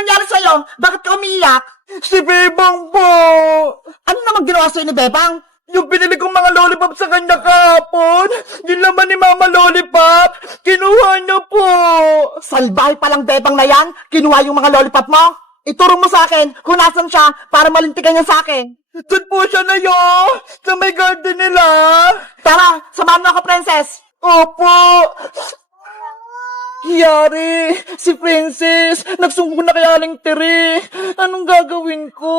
nangyari sa'yo? Bakit ka umiiyak? Si Bebang po! Ano naman ginawa sa'yo ni Bebang? Yung binili kong mga lollipop sa kanya kahapon, yung laman ni Mama Lollipop, kinuha niya po! Salbahe palang Bebang na yan, kinuha yung mga lollipop mo. Ituro mo sa akin kung nasan siya para malintikan niya sa akin. Doon po siya na sa may garden nila. Tara, samahan mo ako, princess. Opo! Yari, si Princess, nagsumbong na kay Aling Tere. Anong gagawin ko?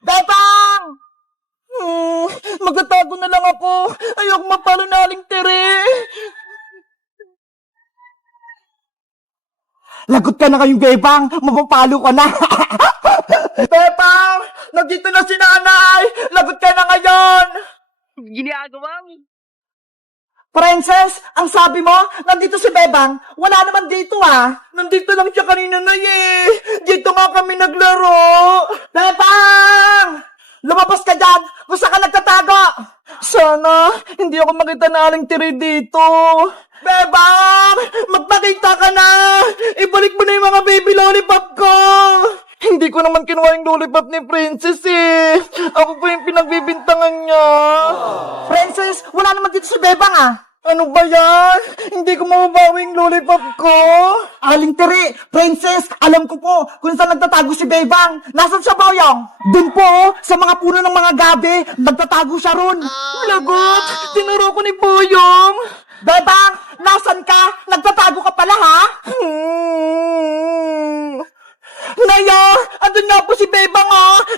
Bebang! Magtatago na lang ako. Ayoko mapalo na Aling Tere. Lagot ka na kayong Bebang, mapapalo ka na. Bebang, nandito na si Nanay. Lagot ka na ngayon. Ginagawa mo. Princess, ang sabi mo, nandito si Bebang. Wala naman dito ah. Nandito lang siya kanina na Dito nga kami naglaro. Bebang! Lumabas ka dyan! Kung saan ka nagtatago! Sana, hindi ako makita na Aling Tere dito. Bebang! Magpakita ka na! Ibalik mo na yung mga baby lollipop ko! Hindi ko naman kinuha yung lollipop ni Princess Ako pa yung pinagbibintangan niya. Princess, wala naman dito si Bebang ah. Ano ba yan? Hindi ko mababawi yung lollipop ko. Aling Tere, Princess, alam ko po kung saan nagtatago si Bebang. Nasaan siya, Boyong? Doon po, sa mga puno ng mga gabi, nagtatago siya ron. Lagot! Tinuro ko ni Boyong. Bebang, nasan ka? Nagtatago ka pala, ha? Naya! Andun nga po si Bebang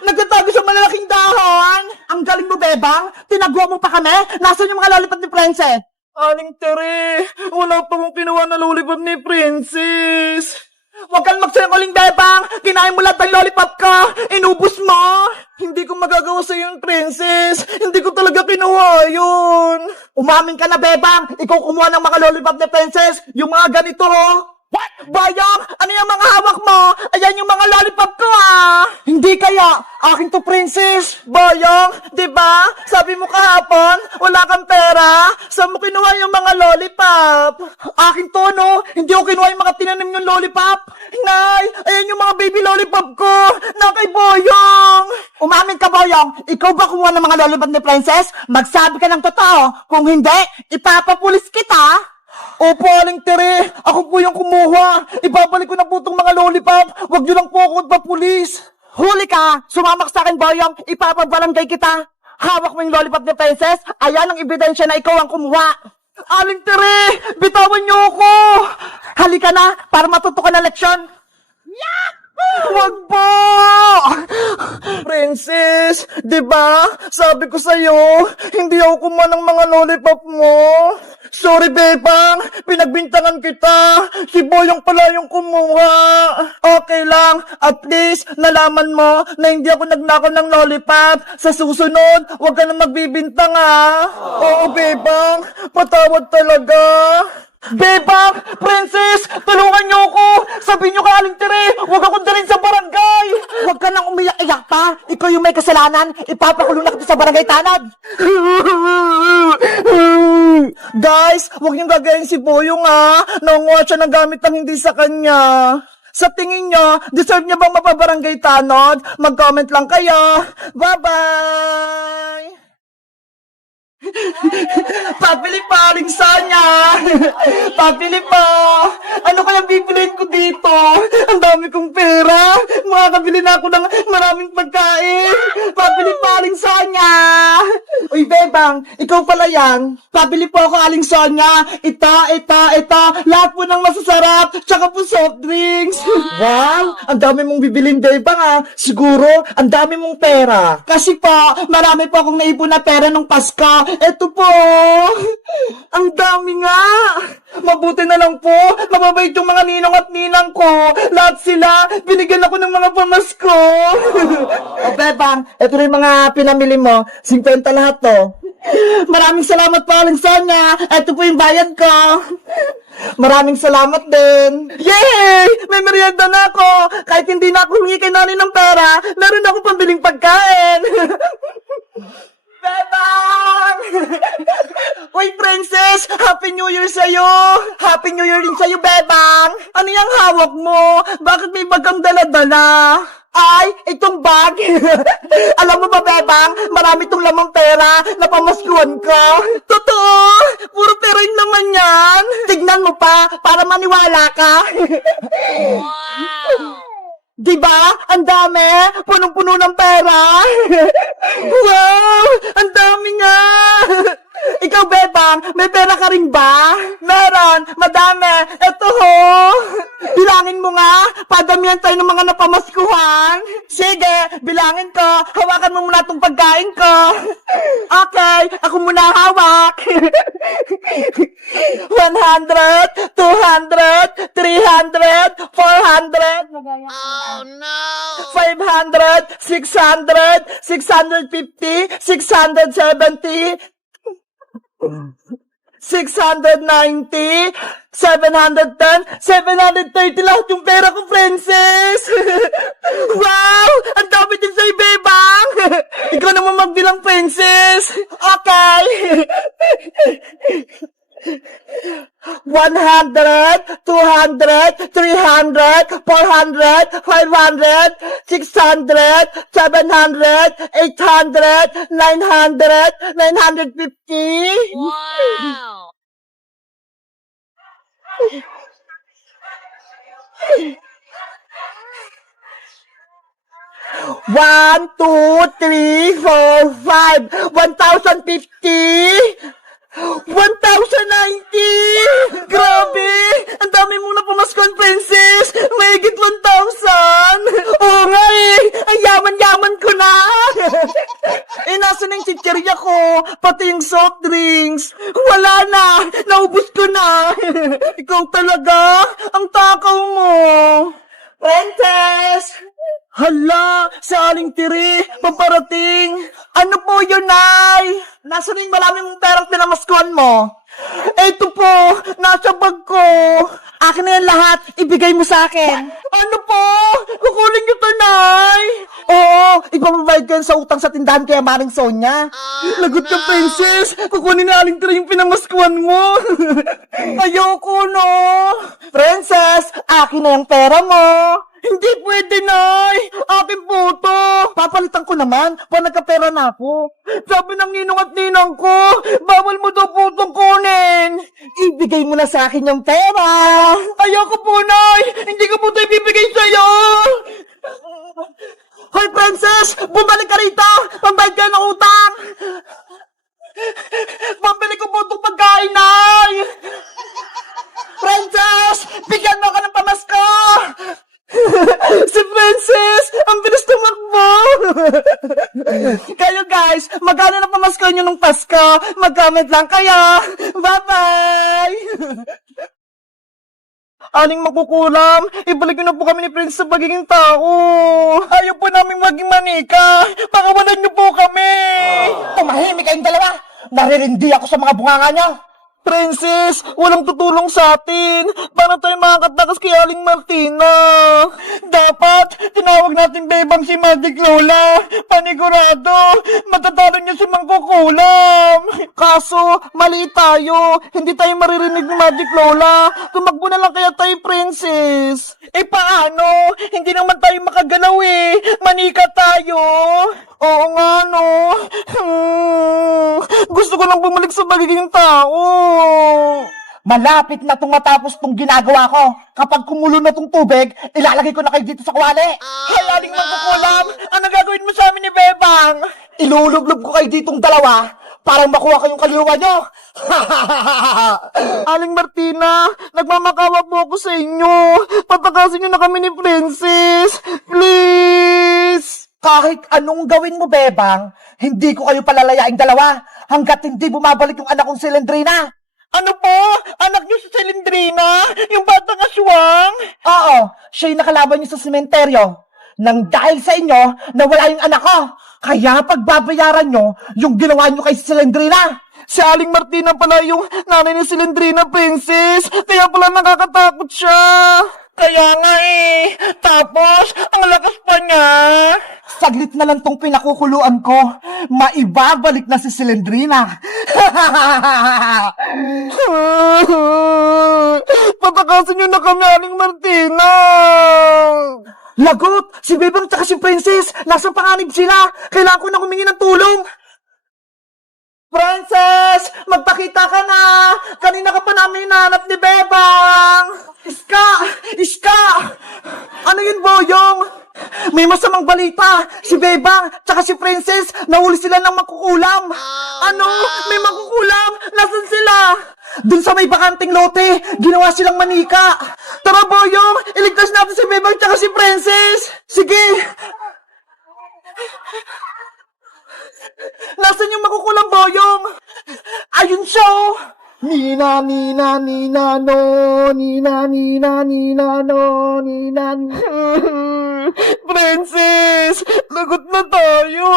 Nagtatago sa malalaking dahon! Ang galing mo, Bebang. Tinaguan mo pa kami. Nasaan yung mga lollipop ni Princess? Aling Tere, wala pa kong kinuha na lollipop ni Princess. Huwag kang magsinungaling, Bebang. Kinain mo lahat ng lollipop ko. Inubos mo. Hindi ko magagawa sa yung Princess. Hindi ko talaga kinuha yun. Umamin ka na, Bebang. Ikaw kumuha ng mga lollipop ni Princess. Yung mga ganito, What? Bayang, ano yung mga hawak mo? Ayan yung mga lollipop ko, Hindi kaya. Akin to, Princess. Bayang, di ba? Sabi mo kahapon, wala kang pera. Saan mo kinuha yung mga lollipop? Akin to, no? Hindi ko kinuha yung mga tinanim yung lollipop. Nay, ayan yung mga baby lollipop ko. Na kay Boyong. Umamin ka, Boyong. Ikaw ba kumuha ng mga lollipop ni Princess? Magsabi ka ng totoo. Kung hindi, ipapapulis kita. Opo, Aling Tere. Ako po yung kumuha. Ibabalik ko na po itong mga lollipop. Huwag niyo lang po ako magpapulis. Huli ka! Sumamak sa akin, Boyong! Ipapabarangay kita! Hawak mo yung lollipop ni Princess! Ayan ang ebidensya na ikaw ang kumuha! Aling Tere! Bitawan niyo ako! Halika na para matuto ka ng leksyon! Wag po! Princess, di ba? Sabi ko sa'yo, hindi ako kumuha ng mga lollipop mo. Sorry, Bebang. Pinagbintangan kita. Si Boyong pala yung kumuha. Okay lang. At least, nalaman mo na hindi ako nagnakaw ng lollipop. Sa susunod, huwag ka na magbibintang, Oo, Bebang. Patawad talaga. Bebang! Princess! Tulungan niyo ako! Sabihin niyo kay Aling Tere, huwag akong dalhin sa barangay! Huwag ka nang umiyak-iyak pa! Ikaw yung may kasalanan! Ipapakulong na kita sa barangay tanod! Guys, huwag niyong gagayin si Boyong Nangunguha siya ng gamit ng hindi sa kanya. Sa tingin niyo, deserve niya bang mapabarangay tanod? Mag-comment lang kayo. Bye-bye! Pabili pa, Aling Sonia! Pabili pa! Ano kaya bibiliin ko dito? Ang dami kong pera! Makakabili na ako ng maraming pagkain! Pabili pa, Aling Sonia! Uy, Bebang, ikaw pala yan. Pabili po ako, Aling Sonia. Ito. Lahat po ng masasarap. Tsaka po soft drinks. Wow! Ang dami mong bibilin, Bebang Siguro, ang dami mong pera. Kasi po, marami po akong naipon na pera nung Pasko. Eto po! Ang dami nga! Mabuti na lang po! Mababait yung mga ninong at ninang ko! Lahat sila! Binigyan ako ng mga pamasko! O Bebang, eto rin mga pinamili mo. 50 lahat to. Maraming salamat po, Aling Sonia! Eto po yung bayad ko! Maraming salamat din! Yay! May merienda na ako! Kahit hindi na ako humingi kay nanay ng pera, meron ako pambiling pagkain! Bebang! Uy, Princess! Happy New Year sa'yo! Happy New Year din sa'yo, Bebang! Ano yung hawak mo? Bakit may bagang dala-dala? Ay, itong bag! Alam mo ba, Bebang? Marami itong lamang pera na pamaskuhan ko. Totoo! Puro pera yun naman yan! Tignan mo pa, para maniwala ka. Diba? Ang dami! Punong-puno ng pera! Wow! Ang dami nga! Ikaw, Bebang, may pera ka rin ba? Meron! Madami! Eto ho! Bilangin mo nga! Padamihan tayo ng mga napamaskuhan! Sige! Bilangin ko! Hawakan mo muna itong pagkain ko! Okay! Ako muna hawak! 100! 200! 300! 400! Oh no! 500, 600, 650, 670, 690, 710, 730 lahat yung pera ko, Princess! Wow! Ang dami din sa'yo, Bebang! Ikaw naman magbilang, Princess! Okay! 100, 200, 300, 400, 500, 600, 700, 800, 900, 950. Wow! One, two, three, four, five. 1,050. 1,090! Grabe! Ang dami mong napamaskuhan, Princess! Mahigit 1,000! Oo nga eh! Ang yaman-yaman ko na! Nasa na yung chichirya ko? Pati yung soft drinks! Wala na! Naubos ko na! Ikaw talaga! Ang takaw mo! Princess! Hala, sa Aling Tiri, paparating. Ano po yun, Nay? Nasaan na yung maraming mong perang pinamaskuhan mo? Eto po, nasa bag ko. Akin na yan lahat, ibigay mo sa akin. Ano po? Kukunin niyo to, Nay? Oo, ipapabayad ko yan sa utang sa tindahan kaya Maring Sonia. Lagot ka, Princess. Kukunin na Aling Tiri yung pinamaskuhan mo. Ayoko, no? Princess, akin na yung pera mo. Hindi pwede, Nay! Akin po to! Papalitan ko naman, pag nagkapera na ako. Sabi ng ninong at ninang ko, bawal mo daw po itong kunin! Ibigay mo na sa akin yung pera! Ayoko po, Nay! Hindi ko po ito ibibigay sa'yo! Hoy, Princess! Bumalik ka rito! Pambayad ka ng utang! Pambili ko po itong pagkain, Nay! Princess! Bigyan mo ako ng pamasko! Si Princess! Ang bilis tumakbo! Kayo guys, magkano na pamasko nyo nung Pasko? Mag-comment lang kayo! Bye-bye! Aling makukulam, ibalik nyo na po kami ni Princess sa pagiging tao. Ayaw po namin maging manika. Pakawalan nyo po kami. Tumahimik kayong dalawa. Naririndi ako sa mga bunganga nyo. Princess, walang tutulong sa atin. Paano tayo makakatakas kay Aling Martina? Dapat, tinawag natin Bebang si Magic Lola. Panigurado, matatalo niya si Mangkukulam. Kaso, mali tayo. Hindi tayo maririnig ni Magic Lola. Tumakbo na lang kaya tayo, Princess. Eh paano? Hindi naman tayo makagalaw eh. Manika tayo. Oo nga, no? Gusto ko lang bumalik sa pagiging tao. Malapit na itong matapos itong ginagawa ko. Kapag kumulo na itong tubig, ilalagay ko na kayo dito sa kawali. Hay, Aling Mangkukulam, ano gagawin mo sa amin ni Bebang? Ilulublob ko kayo ditong dalawa para makuha kayong kaluluwa nyo. Aling Martina, nagmamakawa po ako sa inyo. Patakasin nyo na kami ni Princess. Please! Kahit anong gawin mo, Bebang, hindi ko kayo palalayaing dalawa hanggat hindi bumabalik yung anak kong si Lendrina. Ano po? Anak niyo si Lendrina? Yung batang aswang? Oo, siya yung nakalaban niyo sa sementeryo. Nang dahil sa inyo, nawala yung anak ko. Kaya pagbabayaran nyo yung ginawa nyo kay Lendrina. Si Aling Martina pala yung nanay ni Lendrina, Princess. Kaya pala nakakatakot siya. Kaya nga eh. Tapos, ang lakas pa niya. Saglit na lang tong pinakukuluan ko. Maibabalik na si Silendrina. Patakasin niyo na kami, Aling Martina. Lagot! Si Bebang tsaka si Princess! Nasa panganib sila! Kailangan ko na humingi ng tulong! Princess! Magpakita ka na! Kanina ka pa namin hinanap ni Bebang! Iska! Iska! Ano yun, Boyong? May masamang balita! Si Bebang tsaka si Princess nahuli sila ng makukulam! Ano? May makukulam? Nasaan sila? Dun sa may bakanting lote, ginawa silang manika! Tara, Boyong! Iligtas natin si Bebang tsaka si Princess! Sige! Nasaan yung makukulang, Boyong? Ayun siya, oh! Nina, Nina, Nina, no, Nina, Nina, Nina, no, Nina, Princess! Lagot na tayo!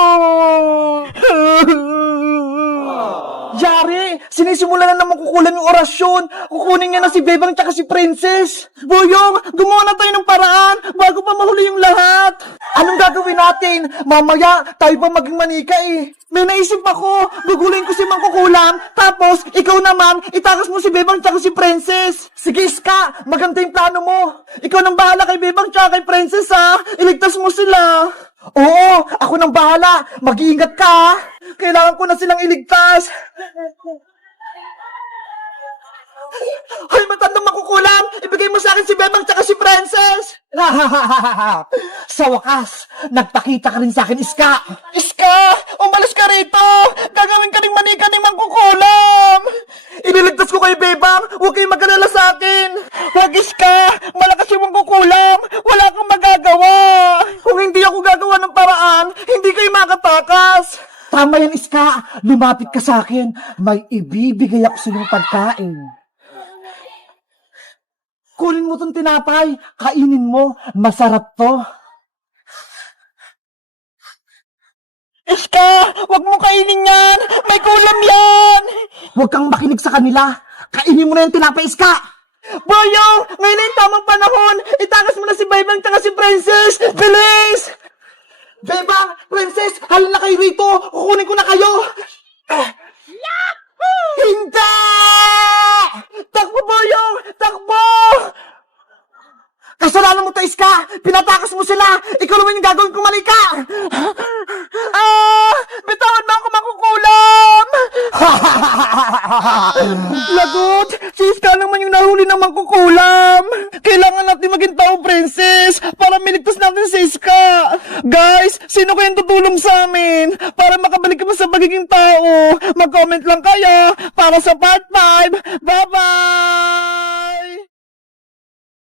Yari! Sinisimula na naman kukulan yung orasyon. Kukunin niya na si Bebang tsaka si Princess. Boyong, gumawa na tayo ng paraan bago pa mahuli yung lahat. Anong gagawin natin? Mamaya, tayo pa maging manika eh. May naisip ako, gugulin ko si Mangkukulam, tapos ikaw naman, itakas mo si Bebang tsaka si Princess. Sige, Iska, maganda yung plano mo. Ikaw nang bahala kay Bebang tsaka kay Princess ha. Iligtas mo sila. Oo, ako nang bahala. Mag-iingat ka ha. Kailangan ko na silang iligtas. Hoy, matandang makukulam! Ibigay mo sa akin si Bebang tsaka si Princess! Sa wakas, nagpakita ka rin sa akin, Iska! Iska! Umalis ka rito! Gagawin ka ring manika ni Mangkukulam! Iniligtas ko kay Bebang! Huwag kayong mag-alala sa akin! Wag, Iska! Malakas yung Mangkukulam! Wala kang magagawa! Kung hindi ako gagawa ng paraan, hindi kayo makatakas! Tama yan, Iska! Lumapit ka sa akin! May ibibigay ako sa iyong pagkain! Kunin mo tong tinapay! Kainin mo! Masarap to! Iska! Wag mo kainin yan! May kulam yan! Huwag kang makinig sa kanila! Kainin mo na yung tinapay, Iska! Boyong! Ngayon na yung tamang panahon! Itakas mo na si Bebang tsaka si Princess! Bilis! Bebang! Princess! Halina kayo rito! Kukunin ko na kayo! Hindi! Takbo, Boyong! Takbo! Kasalanan mo to, Iska! Pinatakas mo sila! Ikaw naman yung gagawin kong manika! Bitawan mo ako makukulam! Lagot! Si Iska naman yung nahuli ng Mangkukulam! Kailangan natin maging tao, Princess!